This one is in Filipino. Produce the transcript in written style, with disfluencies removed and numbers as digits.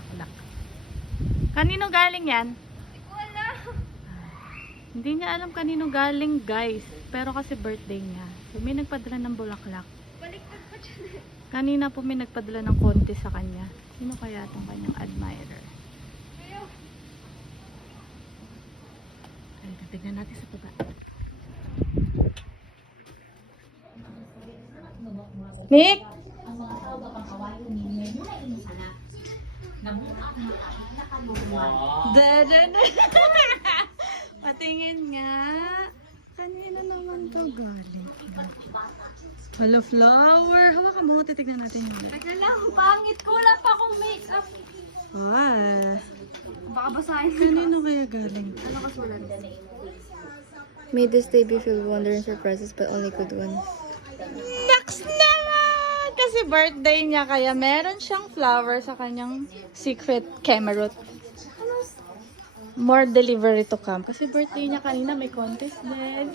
bulaklak. Kanino galing yan? Wala. Hindi niya alam kanino galing, guys. Pero kasi birthday niya. So, may nagpadala ng bulaklak. Baliktad pa dyan. Kanina po may nagpadala ng konti sa kanya. Sino kaya itong kanyang admirer? Ayaw. Ay, tignan natin sa baba. Nick! Ang mga tao kapag kawayo ninyo, muna inisala. Nabuka ang nakaluwan. Da. Patingin nga. Kanina naman to galing. Hello, flower. Hawakan mo. Titignan natin yung ulit. Teka lang, pangit ko. Wala pa akong makeup. Ah. Baka basahin. Kanino kaya galing? Ano kasulat? May this day be filled with wonder and surprises, but only good ones. Next naman! Kasi birthday niya, kaya meron siyang flower sa kanyang secret camerot. More delivery to come. Kasi birthday niya kanina, may contest din.